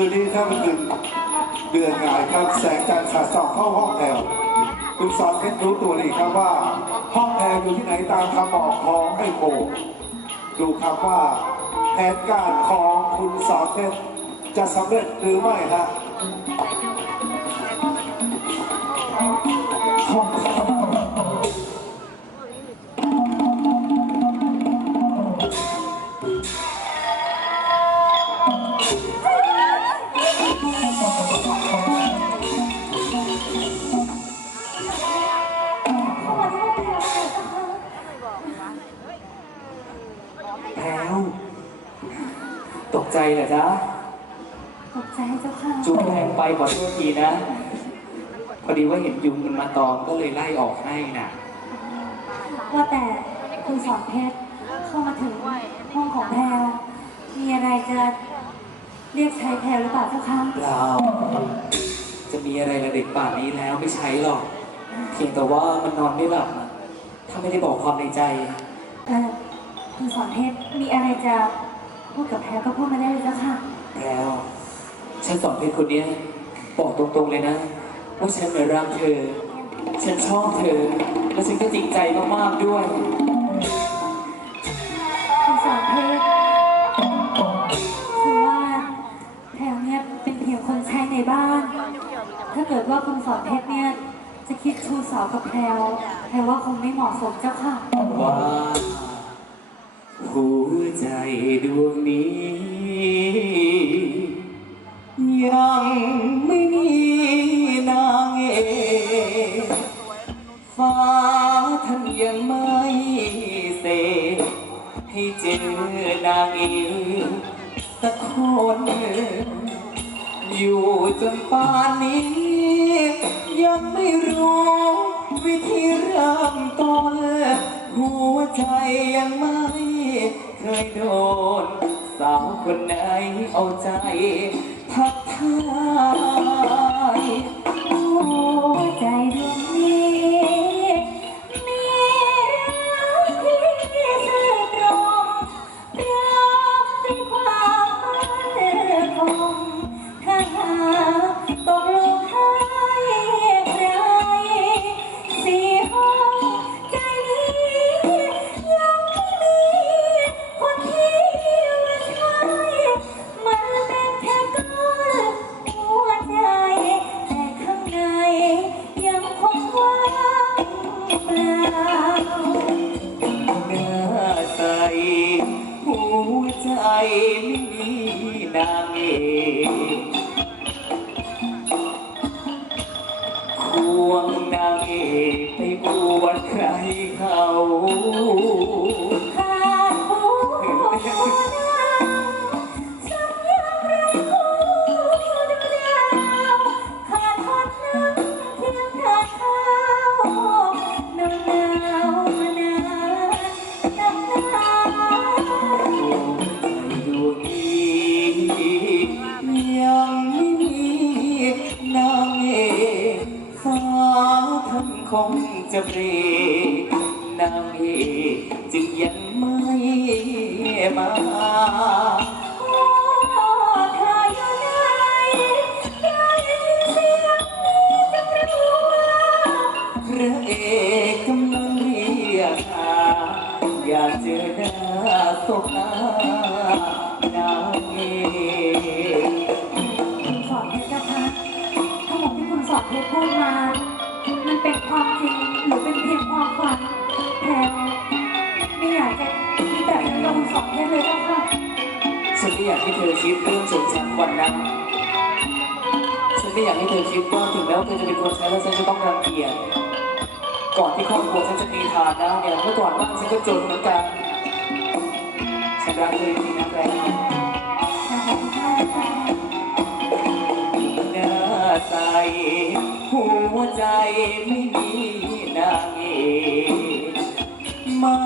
คืนนี้ถ้ามันคืนเดือนหงายครับแสงจันทร์สาดส่องเข้าห้องแอลคุณสอนเพชรรู้ตัวเลยครับว่า ห้องแอลอยู่ที่ไหนตามคำบอกของไอ้โบดูครับว่าแผนการของคุณสอนเพชรจะสำเร็จหรือไม่ฮะ ตกใจเหรอจ๊ะตกใจเจ้าค่ะจุ๊บแรงไปขอโทษทีนะ พอดีว่าเห็นยุงมันมาตอมก็เลยไล่ออกให้น่ะ ว่าแต่คุณสอนเพชรเข้ามาถึงห้องของแพรวมีอะไรจะเรียกใช้แพรวหรือเปล่าเจ้าค่ะเราจะมีอะไรระเด็กป่านนี้แล้วไม่ใช้หรอก เพียงแต่ว่ามันนอนไม่หลับอะถ้าไม่ได้บอกความในใจ เออคุณสอนเพชรมีอะไรจะ พูดกับแพรวก็พูดมาได้เลยเจ้าค่ะ แล้วฉันสอนเพชรคนเนี้ยบอกตรงๆเลยนะ ว่าฉันเหมือนรักเธอ ฉันชอบเธอ และฉันก็จริงใจมากๆด้วย คุณสอนเพชรคือว่าแพรวเนี่ยเป็นเพียงคนใช้ในบ้าน ถ้าเกิดว่าคุณสอนเพชรเนี่ยจะคิดชูสาวกับแพรวแพรวว่าคงไม่เหมาะสมเจ้าค่ะว่า หัวใจดวงนี้ ยังไม่มีนางเอกฟ้าท่านยังไม่เสกให้เจอนางเอกสักคน อยู่จนป่านนี้ ยังไม่รู้วิธีเริ่มต้นหัวใจยังไม่ เคยโดน สาวคนไหนเอาใจทักทายหัวใจดวงนี้ ใจไม่มีนางเอกควงนางเอกไปบวดใครเขา คงจะเบรกนางเอกจึงยังไม่มาโอ้เธออยู่ไหนได้ยินเสียจะกระโดดพระเอกกำลังเรียกหาอยากเจอหน้าสบหน้านางเอกคุณสอนเพชรนะคะทั้งหมดที่คุณสอนเพชรพูดมา ความจริงหรือเป็นเพียงความฝันแพรไม่อยากจะคิดแบบนั้กับคุณสอนเพชรเลยเจ้าค่ะฉันไม่อยากให้เธอคิดเรื่องชนชั้นวันนั้นฉันไม่อยากให้เธอคิดว่าถึงแม้ว่าเธอจะเป็นคนใช้แล้วฉันจะต้องรังเกียจก่อนที่ครอบครัวฉันจะมีฐานะเนี่ยเมื่อก่อนบ้านฉันก็จนเหมือนกันฉันรักเธอจริงนะแฟน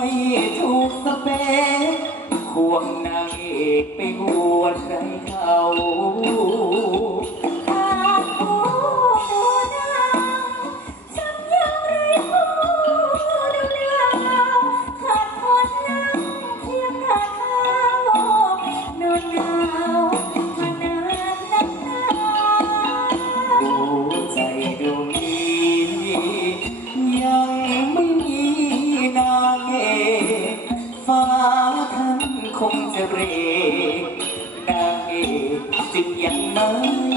ไม่ถูกสเปคควงนางเอกไปบวชใครเขา อกจึ